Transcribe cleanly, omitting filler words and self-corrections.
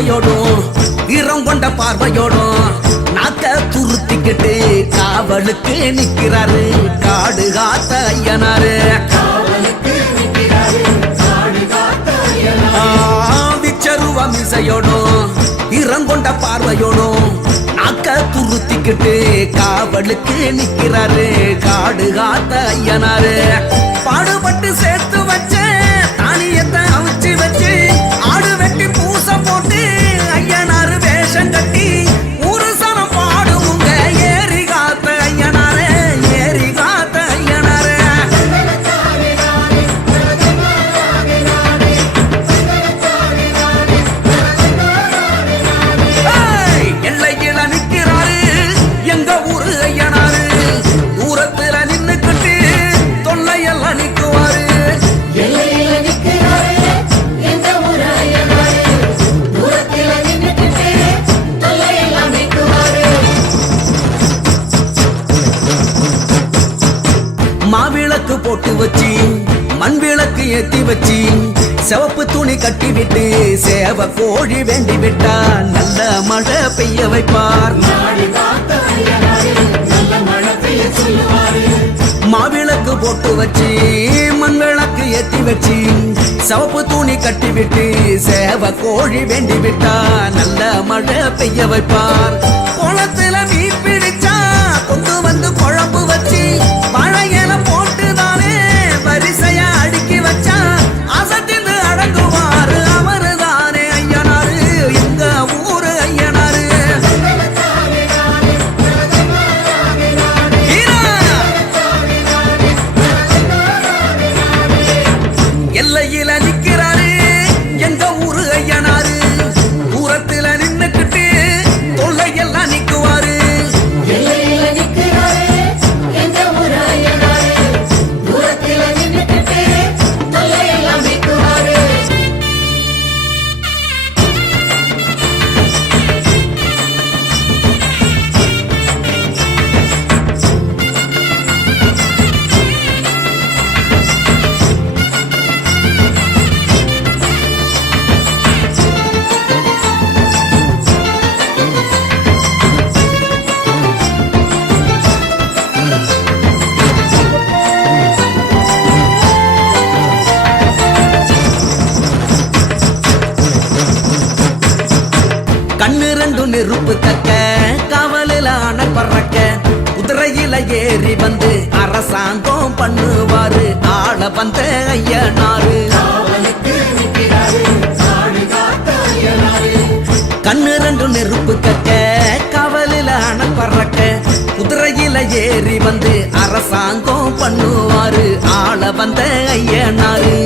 மிசையோடும் ஈரம் கொண்ட பார்வையோடும் நாக்க துருத்திக்கிட்டு காவலுக்கு நிக்கிறாரு காடு காத்த ஐயனாரு. விச்சருவ மிசையோடும் ஈரம் கொண்ட பார்வையோடும் நாக்க துருத்திக்கிட்டு காவலுக்கு நிக்கிறாரு காடு காத்த ஐயனாரு. பாடுபட்டு சேர்த்து வச்ச தானியத்தை அவிச்சு வச்சு ஆடு வெட்டி பூச போட்டு ஐயனாரு வேஷம் கட்டி ஊரு சனம் பாடுங்க ஏறி காத்த ஐயனாரு ஏறி காத்த ஐயனாரு. எல்லையில நிக்கிறாரு எங்க ஊரு ஐயனாரு தூரத்துல நின்னுக்கிட்டு தொல்லையெல்லாம் நிக்குவாரு. மாவிளக்கு போட்டு வச்சு மண் விளக்கு ஏத்தி வச்சு சிவப்பு துணி கட்டி விட்டு சேவ கோழி வேண்டி விட்டா நல்ல மழை பெய்ய வைப்பார். மாவிளக்கு போட்டு வச்சு மண் விளக்கு ஏத்தி வச்சு சிவப்பு துணி கட்டி விட்டு சேவ கோழி வேண்டி விட்டா நல்ல மழை பெய்ய வைப்பார். குளத்துல மீன் பிடிச்சா கொண்டு வந்து குழம்பு வச்சு மழையில போட்டுதானே வரிசையா அடுக்கி வச்சா அசத்திந்து அடங்குவாரு அவரு தானே ஐயனாரு எங்க ஊரு ஐயனாரு. எல்லையில நிக்கிறாரு எங்க ஊரு ஐயனாரு தூரத்துல நின்னுக்கிட்டு தொல்லையெல்லாம் நிக்குவாரு. கண்ணு ரெண்டு நெருப்பு தக்க காவலில அணை பறக்க குதிரையில ஏறி வந்து அரசாங்கம் பண்ணுவாரு ஆள வந்த ஐயனாரு. கண்ணு ரெண்டு நெருப்பு கக்க காவலில அணை பறக்க குதிரையில ஏறி வந்து அரசாங்கம் பண்ணுவாரு ஆள வந்த ஐயனாரு.